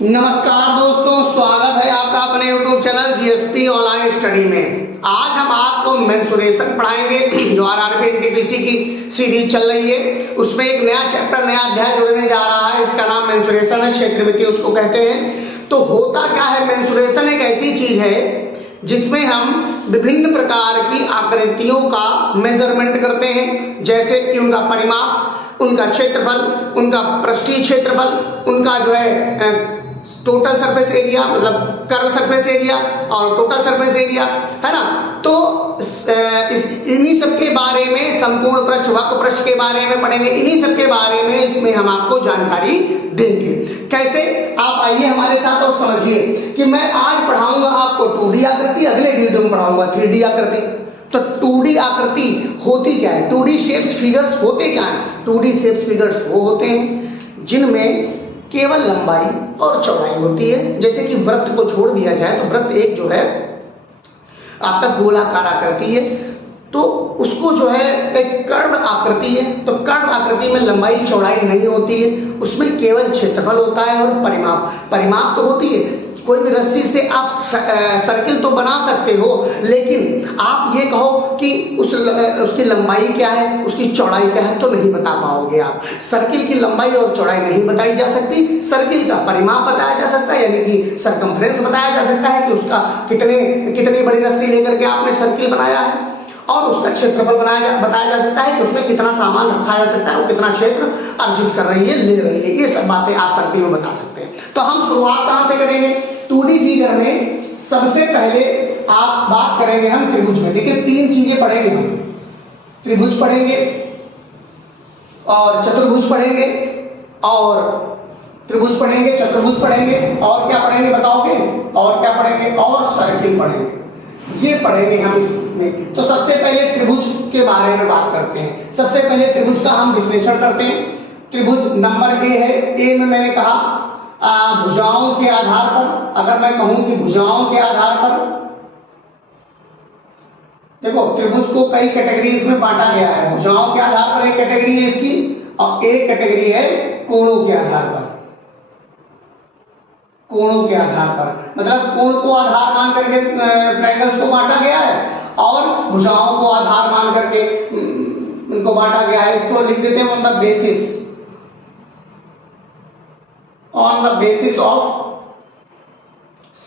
नमस्कार दोस्तों, स्वागत है आपका अपने YouTube channel GST online study में। आज हम आपको मेंसुरेशन पढ़ाएंगे जो आरआरबी एनटीपीसी की सीरीज चल रही है। उसमें एक नया चैप्टर, नया अध्याय जुड़ने जा रहा है। इसका नाम मेंसुरेशन है, क्षेत्रमिति उसको कहते हैं। तो होता क्या है, मेंसुरेशन एक ऐसी चीज है जिसमें हम विभिन्न प्रकार की आकृतियों का मेजरमेंट करते हैं, जैसे कि उनका परिमाप, उनका क्षेत्रफल, उनका पृष्ठीय क्षेत्रफल, उनका जो है टोटल सरफेस एरिया, मतलब कर्व सरफेस एरिया और टोटल सरफेस एरिया, है ना। तो इन्हीं सब के बारे में, संपूर्ण पृष्ठ, वक्र पृष्ठ के बारे में पढ़ेंगे। इन्हीं सब के बारे में इसमें हम आपको जानकारी देंगे। कैसे, आप आइए हमारे साथ और समझिए कि मैं आज पढ़ाऊंगा आपको 2D आकृति, अगले वीडियो में पढ़ाऊंगा 3D आकृति। तो 2D आकृति होती क्या है, 2D शेप्स फिगर्स होते क्या है। 2D शेप्स फिगर्स वो होते हैं जिनमें केवल लंबाई और चौड़ाई होती है। जैसे कि वृत्त को छोड़ दिया जाए तो वृत्त एक जो है आपका गोलाकार आकृति है, तो उसको जो है एक कर्व आकृति है। तो कर्व आकृति में लंबाई चौड़ाई नहीं होती है, उसमें केवल क्षेत्रफल होता है और परिमाप तो होती है। कोई भी रस्सी से आप सर्किल तो बना सकते हो, लेकिन आप ये कहो कि उसकी लंबाई क्या है, उसकी चौड़ाई क्या है, तो नहीं बता पाओगे आप। सर्किल की लंबाई और चौड़ाई नहीं बताई जा सकती, सर्किल का परिमाप बताया जा सकता है, यानी कि सरकमफ्रेंस बताया जा सकता है कि उसका कितनी बड़ी रस्सी लेकर के आपने सर्किल बनाया है, और उसका क्षेत्रफल बताया जा सकता है कि उसमें कितना सामान रखा जा सकता है, वो कितना क्षेत्र अर्जित कर रही है, ले रही है। ये सब बातें आप सर्किल में बता सकते हैं। तो हम शुरुआत कहां से करेंगे, 2D फिगर में सबसे पहले आप बात करेंगे हम त्रिभुज में। देखिए 3 चीजें पढ़ेंगे हम, त्रिभुज पढ़ेंगे और चतुर्भुज पढ़ेंगे, और त्रिभुज पढ़ेंगे, चतुर्भुज पढ़ेंगे, और क्या पढ़ेंगे बताओगे, और क्या पढ़ेंगे, और सर्किल पढ़ेंगे। ये पढ़ेंगे हम इसमें। तो सबसे पहले त्रिभुज के बारे में बात करते हैं। सबसे पहले त्रिभुज का हम विश्लेषण करते हैं। त्रिभुज नंबर ए है। ए में मैंने कहा भुजाओं के आधार पर, अगर मैं कहूं कि भुजाओं के आधार पर, देखो त्रिभुज को कई कैटेगरीज में बांटा गया है। भुजाओं के आधार पर एक कैटेगरी है इसकी, और एक कैटेगरी है कोणों के आधार पर। कोणों के आधार पर मतलब कोण को आधार मान करके ट्रायंगल्स को बांटा गया है, और भुजाओं को आधार मान करके उनको बांटा गया है। इसको लिख देते हैं on the basis of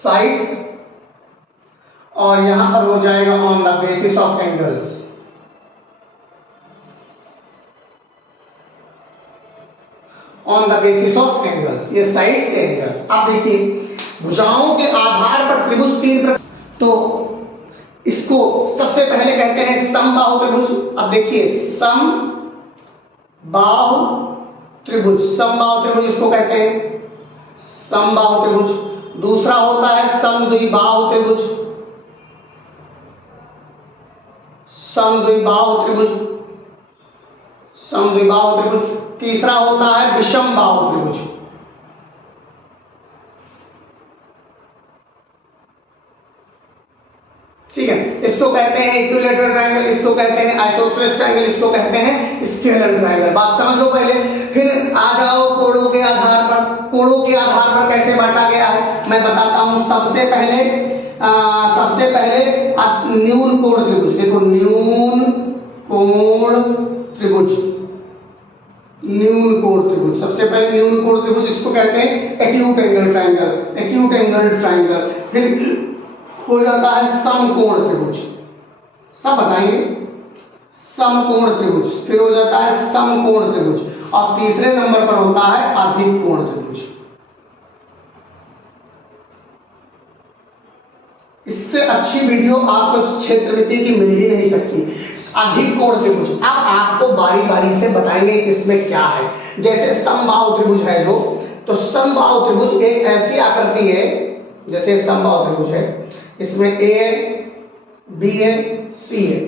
sides, और यहां पर हो जाएगा on the basis of angles. On the basis of angles, ये साइड्स के एंगल्स। आप देखिए भुजाओं के आधार पर त्रिभुज 3 तो इसको सबसे पहले कहते हैं समबाहु त्रिभुज। अब देखिए समबाहु त्रिभुज, समबाहु त्रिभुज इसको कहते हैं समबाहु त्रिभुज। दूसरा होता है समद्विबाहु त्रिभुज, समद्विबाहु त्रिभुज, समद्विबाहु त्रिभुज। तीसरा होता है विषमबाहु त्रिभुज। ठीक है, इसको कहते हैं इक्विलैटरल ट्रायंगल, इसको कहते हैं आइसोसेलेस ट्रायंगल, इसको कहते हैं स्केलर ट्रायंगल। बात समझ लो पहले, फिर आ जाओ कोणों के आधार पर। कोणों के आधार पर कैसे बांटा गया है मैं बताता हूं। सबसे पहले न्यून कोण त्रिभुज। देखो न्यून कोण त्रिभुज, न्यून कोण त्रिभुज। सबसे पहले न्यून कोण त्रिभुज, इसको कहते हैं acute angle triangle, acute angle triangle. फिर हो जाता है समकोण त्रिभुज, सब बताएंगे, समकोण त्रिभुज। फिर हो जाता है समकोण त्रिभुज, और तीसरे नंबर पर होता है अधिक कोण त्रिभुज। इससे अच्छी वीडियो आपको क्षेत्रमिति की मिल ही नहीं सकती। अधिक कोण त्रिभुज अब आपको बारी बारी से बताएंगे इसमें क्या है। जैसे समबाहु त्रिभुज है जो, तो समबाहु त्रिभुज एक ऐसी आकृति है, जैसे समबाहु त्रिभुज है, इसमें ए है, बी है, सी है।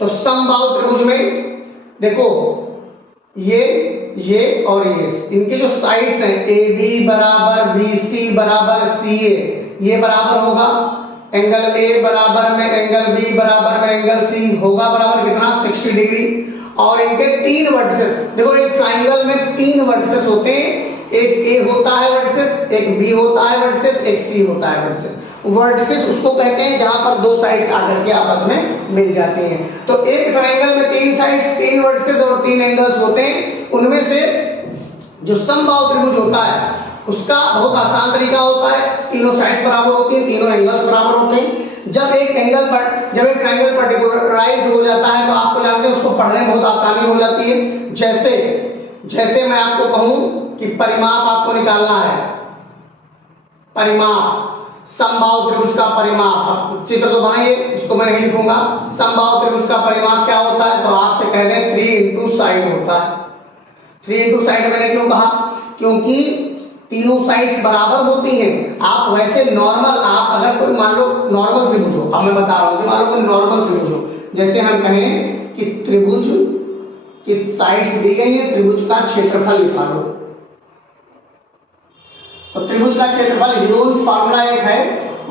तो समबाहु त्रिभुज में देखो ये और ये, इनके जो साइड्स हैं ए बी बराबर बी सी बराबर सी ए, ये बराबर होगा एंगल ए बराबर में एंगल बी बराबर में एंगल सी होगा बराबर कितना 60 डिग्री। और इनके 3 वर्टिसेस, देखो एक ट्राइंगल में 3 वर्टिसेस होते हैं, एक ए होता है वर्टिसेस, एक बी होता है वर्टिसेस, एक सी होता है वर्टिसेस। वर्टिसेस उसको कहते हैं जहां पर दो साइड्स आकर के आपस में मिल जाती हैं। तो एक ट्रायंगल में तीन साइड्स, तीन वर्टिसेस और तीन एंगल्स होते हैं। उनमें से जो समबाहु त्रिभुज होता है उसका बहुत आसान तरीका होता है, तीनों साइड्स बराबर होती हैं, तीनों एंगल्स बराबर होते हैं। जब एक ट्रायंगल पर्टिकुलराइज्ड हो जाता है तो आपको जानते हैं उसको पढ़ने में बहुत आसानी हो जाती है। जैसे मैं आपको कहूं कि परिमाप आपको निकालना है, परिमाप समबाहु त्रिभुज का परिमाप, चित्र तो बनाइए, इसको मैं नहीं लिखूंगा। समबाहु त्रिभुज का परिमाप क्या होता है तो आपसे कह दें 3 इंटू साइड होता है। 3 इंटू साइड मैंने क्यों कहा, क्योंकि तीनों साइड्स बराबर होती हैं। आप वैसे नॉर्मल, आप अगर कोई मान लो नॉर्मल त्रिभुज हो, अब मैं बता रहा हूं, मान लो कोई नॉर्मल त्रिभुज हो, जैसे हम कहें कि त्रिभुज की साइड्स दी गई है, त्रिभुज का क्षेत्रफल निकालो। तो त्रिभुज का क्षेत्रफल ह्यूजेंस फार्मूला एक है,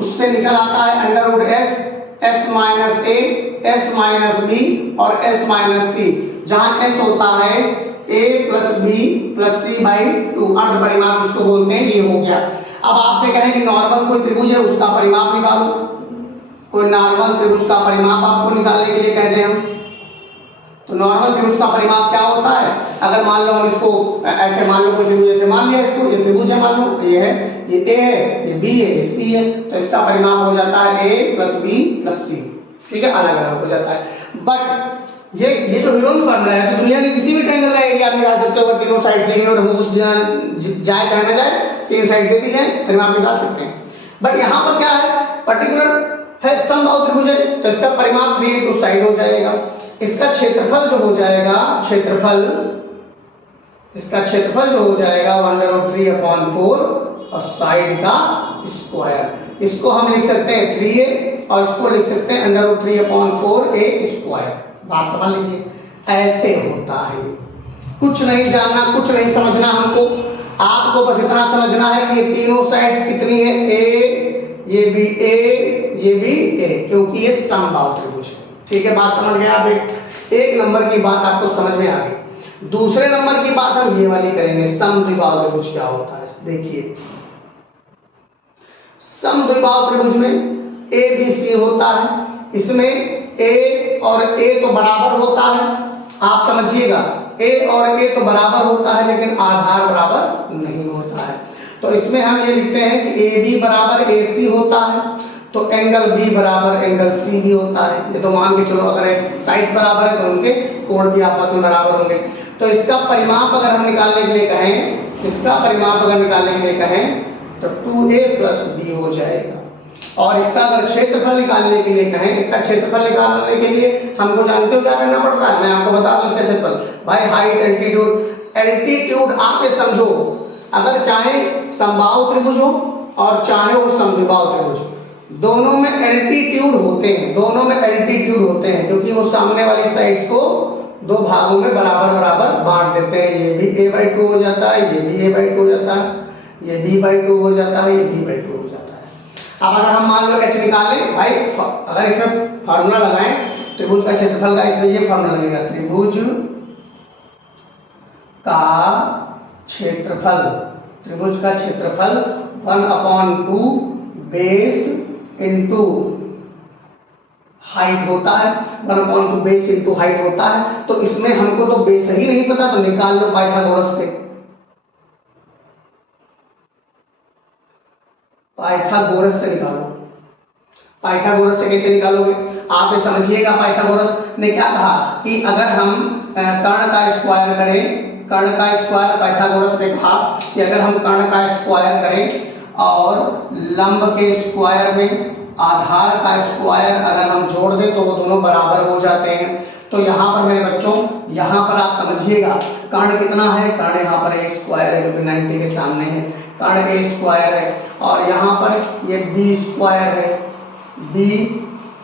उससे निकल आता है under root S, S minus A, S minus B और एस माइनस सी, जहां एस होता है a plus B plus C by 2, अर्ध परिमाप जिसको बोलते हैं, ये हो गया। अब आपसे कहें कि नॉर्मल कोई त्रिभुज है उसका परिमाप निकालो, कोई नॉर्मल त्रिभुज का परिमाप आपको निकालने के लिए कहते हैं हम। तो नॉर्मल त्रिभुज का परिमाप क्या होता है, अगर मान लो हम इसको ऐसे मान लो, कोई त्रिभुज ऐसे मान लिया इसको, ये त्रिभुज है मान लो, ये है, ये ए है, ये बी है, ये सी है, तो इसका परिमाप हो जाता है ए प्लस बी प्लस सी, ठीक है, अलग अलग हो जाता है। बट ये तो ह्यूजेंस फार्मूला है, तो दुनिया के किसी भी ट्रायंगल का एरिया आप निकाल सकते हो, अगर तीनों साइड्स दी गई और वो कुछ जाए चाहे ना जाए, तीन साइड्स दे दी जाए, परिमाप निकाल सकते हैं। बट यहाँ पर क्या है, पर्टिकुलर है समबाहु त्रिभुज है, तो इसका परिमाप 3 इंटू साइड हो जाएगा। इसका क्षेत्रफल जो हो जाएगा, इसका क्षेत्रफल जो हो जाएगा 1/3/4 और साइड का स्क्वायर। इसको हम लिख सकते हैं 3a और इसको लिख सकते हैं √3/4a²। बात समझ लीजिए, ऐसे होता है। कुछ नहीं जानना, कुछ नहीं समझना हमको, आपको बस इतना समझना है कि ये तीनों साइड्स कितनी है, ए, ये भी ए, ये भी ए, क्योंकि ये समबाहु त्रिभुज है। ठीक है, बात समझ गए आप? एक नंबर की बात आपको समझ में आ गई। दूसरे नंबर की बात हम ये वाली करेंगे, समद्विबाहु त्रिभुज क्या होता है। देखिए, समद्विबाहु त्रिभुज में ए बी सी होता है, इसमें ए और ए तो बराबर होता है, आप समझिएगा, ए और ए तो बराबर होता है लेकिन आधार बराबर नहीं होता है। तो इसमें हम ये लिखते हैं कि ए बी बराबर ए सी होता है, तो एंगल बी बराबर एंगल सी भी होता है। ये तो मान के चलो, अगर साइड्स बराबर है तो उनके कोण भी आपस में बराबर होंगे। तो इसका परिमाप अगर हम निकालने के लिए कहें, इसका परिमाप अगर निकालने के लिए कहें तो 2a प्लस b हो जाएगा। और इसका अगर क्षेत्रफल निकालने के लिए कहें, इसका क्षेत्रफल निकालने के लिए हमको जानते हो क्या करना पड़ता है, मैं आपको बता दूं इसका क्षेत्रफल। भाई हाइट एल्टीट्यूड आप ये समझो, अगर चाहे समबाहु त्रिभुज हो और चाहे वो समद्विबाहु त्रिभुज, दोनों में एल्टीट्यूड होते हैं, दोनों में एल्टीट्यूड होते हैं, क्योंकि वो सामने वाली साइड्स को दो भागों में बराबर बराबर बांट देते हैं। ये भी a/2 हो जाता है, ये भी a/2 हो जाता है, ये b/2 हो जाता है, ये b/2 हो जाता है। अब अगर हम मान लो h निकालें, भाई अगर इसमें फार्मूला लगाएं त्रिभुज का क्षेत्रफल का, इसमें ये फार्मूला लगेगा, त्रिभुज का क्षेत्रफल 1/2 बेस इंटू हाइट होता है, 1/2 बेस इंटू हाइट होता है। तो इसमें हमको तो बेस ही नहीं पता, तो निकाल लो पाइथागोरस से। पाइथागोरस से निकालो। पाइथागोरस से कैसे निकालोगे आप ये समझिएगा। पाइथागोरस ने क्या कहा कि अगर हम कर्ण का स्क्वायर करें, कर्ण का स्क्वायर, पाइथागोरस ने कहा कि अगर हम कर्ण का स्क्वायर करें और लंब के स्क्वायर में आधार का स्क्वायर अगर हम जोड़ दें तो वो दोनों बराबर हो जाते हैं। तो यहाँ पर मेरे बच्चों, यहाँ पर आप समझिएगा कर्ण कितना है, कर्ण यहाँ पर a स्क्वायर है, जो कि 90 के सामने है, कर्ण a स्क्वायर है, और यहाँ पर ये b स्क्वायर है, b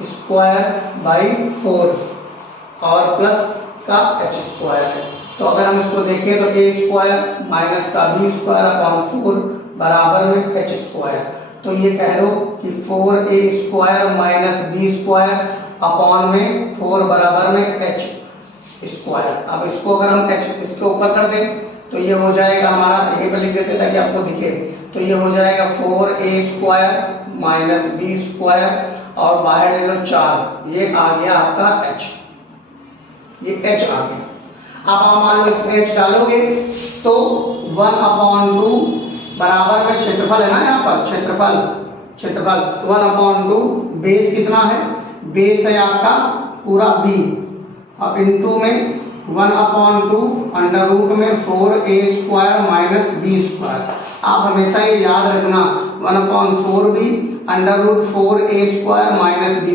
स्क्वायर बाई 4 और प्लस का h स्क्वायर है। तो अगर हम इसको देखें तो a स्क्वायर माइनस का b स्क्वायर अपॉन 4 बराबर में h स्क्वायर। तो ये कह लो कि 4a square minus b square upon में 4 बराबर में h स्क्वायर। अब इसको अगर हम h इसके ऊपर कर दें तो ये हो जाएगा हमारा, यहीं पर लिख देते हैं ताकि आपको दिखे। तो ये हो जाएगा 4a² माइनस b² और बाहर ले लो 4, ये आ गया आपका h, ये h आ गया। अब आप मान लो इसमें h डालोगे तो 1/2 बराबर में क्षेत्रफल है ना, यहाँ पर क्षेत्रफल 1/2 बेस कितना है, बेस है आपका पूरा b, अब इनटू में 1/2 अंडर रूट में 4a² माइनस b²। आप हमेशा ये याद रखना 1/4b under root 4a² minus b²,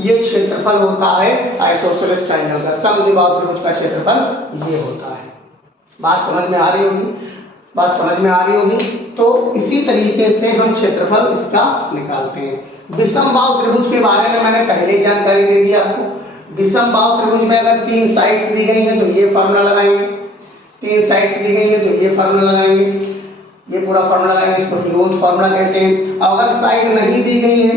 ये क्षेत्रफल होता है आइसोसेलेस ट्रायंगल का, समद्विबाहु त्रिभुज का क्षेत्रफल ये होता है। बात समझ में आ रही होगी। तो इसी तरीके से हम क्षेत्रफल इसका निकालते हैं। विषमबाहु त्रिभुज के बारे में मैंने पहले जानकारी दे दी आपको। विषमबाहु त्रिभुज में अगर 3 साइड्स दी गई हैं तो ये फार्मूला लगाएंगे, 3 साइड्स दी गई हैं तो ये फार्मूला लगाएंगे, ये पूरा फार्मूला लगाएंगे, इसको हीरोज फार्मूला कहते हैं। अगर साइड नहीं दी गई है,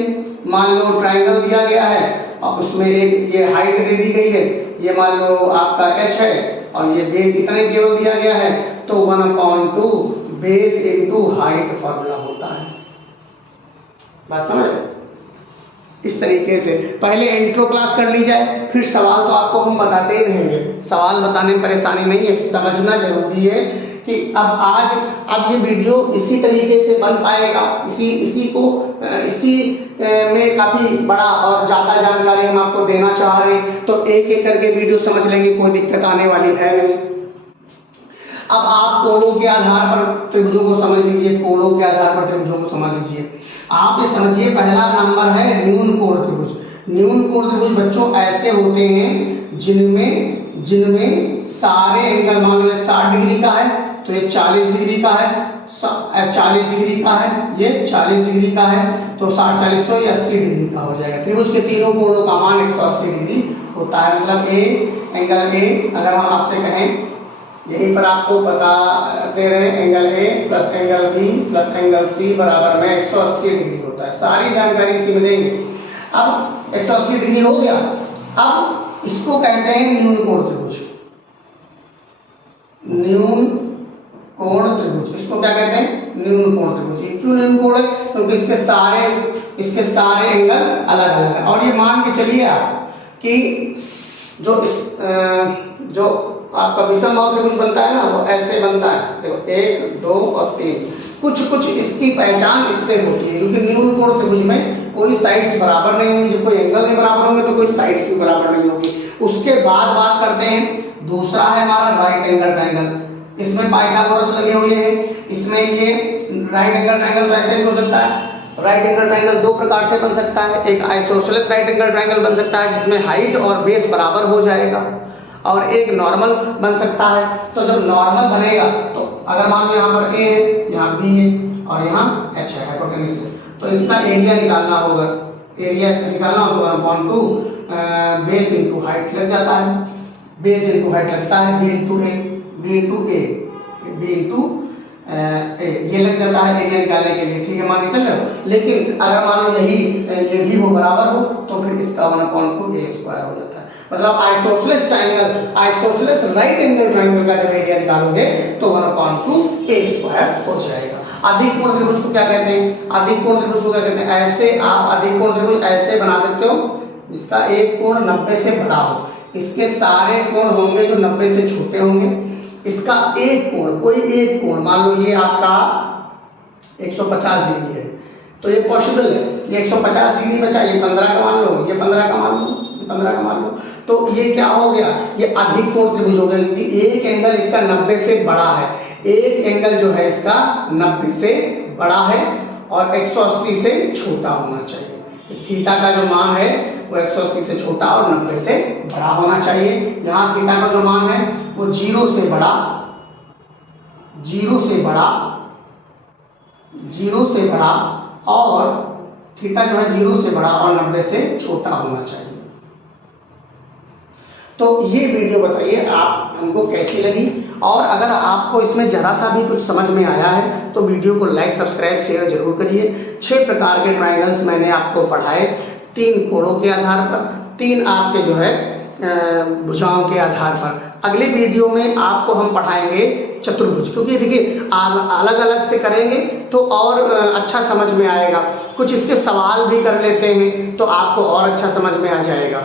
मान लो ट्रायंगल दिया गया है और उसमें एक ये हाइट दे दी गई है, ये मान लो आपका h है और ये बेस इतने केवल दिया गया है, तो 1/2 बेस इनटू हाइट फार्मूला होता है। बात समझ? इस तरीके से पहले इंट्रो क्लास कर ली जाए, फिर सवाल तो आपको हम बताते ही रहेंगे, सवाल बताने में परेशानी नहीं है, समझना जरूरी है कि अब ये वीडियो इसी तरीके से बन पाएगा, इसी में काफी बड़ा और ज्यादा जानकारी हम आपको देना चाह रहे हैं, तो एक एक करके वीडियो समझ लेंगे, कोई दिक्कत आने वाली है नहीं। अब आप कोणों के आधार पर त्रिभुजों को समझ लीजिए, कोणों के आधार पर त्रिभुजों को समझ लीजिए। आप ये समझिए, पहला नंबर है न्यून कोण त्रिभुज। न्यून कोण त्रिभुज बच्चों ऐसे होते हैं जिनमें सारे एंगल, मान लो 60 डिग्री का है तो ये 40 डिग्री का है, 40 डिग्री का है, ये 40 डिग्री का है, तो 60 40 तो ये 80 डिग्री का हो जाएगा। त्रिभुज के तीनों कोणों का मान 180 डिग्री होता है। मतलब एंगल ए अगर हम आपसे कहें, यहीं पर आपको बता दे रहे हैं, angle A plus angle B plus angle C बराबर में 180 डिग्री होता है। सारी जानकारी इसी में देंगे। अब 180 डिग्री हो गया, अब इसको कहते हैं न्यून कोण त्रिभुज। न्यून कोण त्रिभुज, इसको क्या कहते हैं? न्यून कोण त्रिभुज। ये क्यों न्यून कोण है? क्योंकि इसके सारे एंगल अलग अलग है। और ये मान के चलिए आप कि जो आपका विषमबाहु त्रिभुज बनता है ना, वो ऐसे बनता है, देखो 1 2 और 3। कुछ इसकी पहचान इससे होती है, क्योंकि न्यून कोण त्रिभुज में कोई साइड्स बराबर नहीं होंगी, जब कोई एंगल नहीं बराबर होंगे तो कोई साइड्स भी बराबर नहीं होगी। उसके बाद बात करते हैं, दूसरा है हमारा राइट एंगल ट्रायंगल। इसमें पाइथागोरस लगे हुए हैं। इसमें ये राइट एंगल ट्रायंगल वैसे भी हो सकता है। राइट एंगल ट्रायंगल 2 प्रकार से बन सकता है। एक आइसोसेलेस राइट एंगल ट्रायंगल बन सकता है जिसमें हाइट और बेस बराबर हो जाएगा, और एक नॉर्मल बन सकता है। तो जब नॉर्मल बनेगा तो अगर मान लो यहाँ पर ए है, यहाँ बी है और यहाँ एच है, हाइपोटेन्यूज है, तो इसका एरिया निकालना होगा। एरिया इसका निकालना हो तो 1/2 बेस इनटू हाइट लग जाता है, बेस इनटू हाइट लगता है, बी इनटू ए ये लग जाता है एरिया निकालने के लिए। ठीक है, मान के चल रहे हो। लेकिन अगर मान लो ये भी हो बराबर हो तो फिर इसका 1/2 a² हो जाता है। मतलब isosceles triangle, isosceles right angle triangle का जब एरिया निकालोगे तो 1/2 a² हो जाएगा। अधिक कोण त्रिभुज को क्या कहते हैं? अधिक कोण त्रिभुज को क्या कहते हैं? ऐसे आप अधिक कोण त्रिभुज ऐसे बना सकते हो जिसका एक कोण 90 से बड़ा हो, इसके सारे कोण होंगे जो 90 से छोटे होंगे। इसका एक कोण, कोई एक कोण, मान लो ये आपका 150 डिग्री है तो ये पॉसिबल है, ये 150 डिग्री बचा, ये 15 का मान लो, ये 15 का मान लो, 15 का मान लो, तो ये क्या हो गया? ये अधिक कोण त्रिभुज हो गया, क्योंकि एक एंगल इसका 90 से बड़ा है। एक एंगल जो है इसका 90 से बड़ा है और 180 से छोटा होना चाहिए। थीटा का जो मान है वो 180 से छोटा और 90 से बड़ा होना चाहिए। यहाँ थीटा का जो मान है वो 0 से बड़ा और थीटा जो है 0 से बड़ा और 90 से छोटा होना चाहिए। तो ये वीडियो बताइए आप हमको कैसी लगी, और अगर आपको इसमें जरा सा भी कुछ समझ में आया है तो वीडियो को लाइक सब्सक्राइब शेयर जरूर करिए। 6 प्रकार के ट्रायंगल्स मैंने आपको पढ़ाए, 3 कोणों के आधार पर, 3 आपके जो है भुजाओं के आधार पर। अगले वीडियो में आपको हम पढ़ाएंगे चतुर्भुज, क्योंकि देखिए अलग अलग से करेंगे तो और अच्छा समझ में आएगा। कुछ इसके सवाल भी कर लेते हैं तो आपको और अच्छा समझ में आ जाएगा।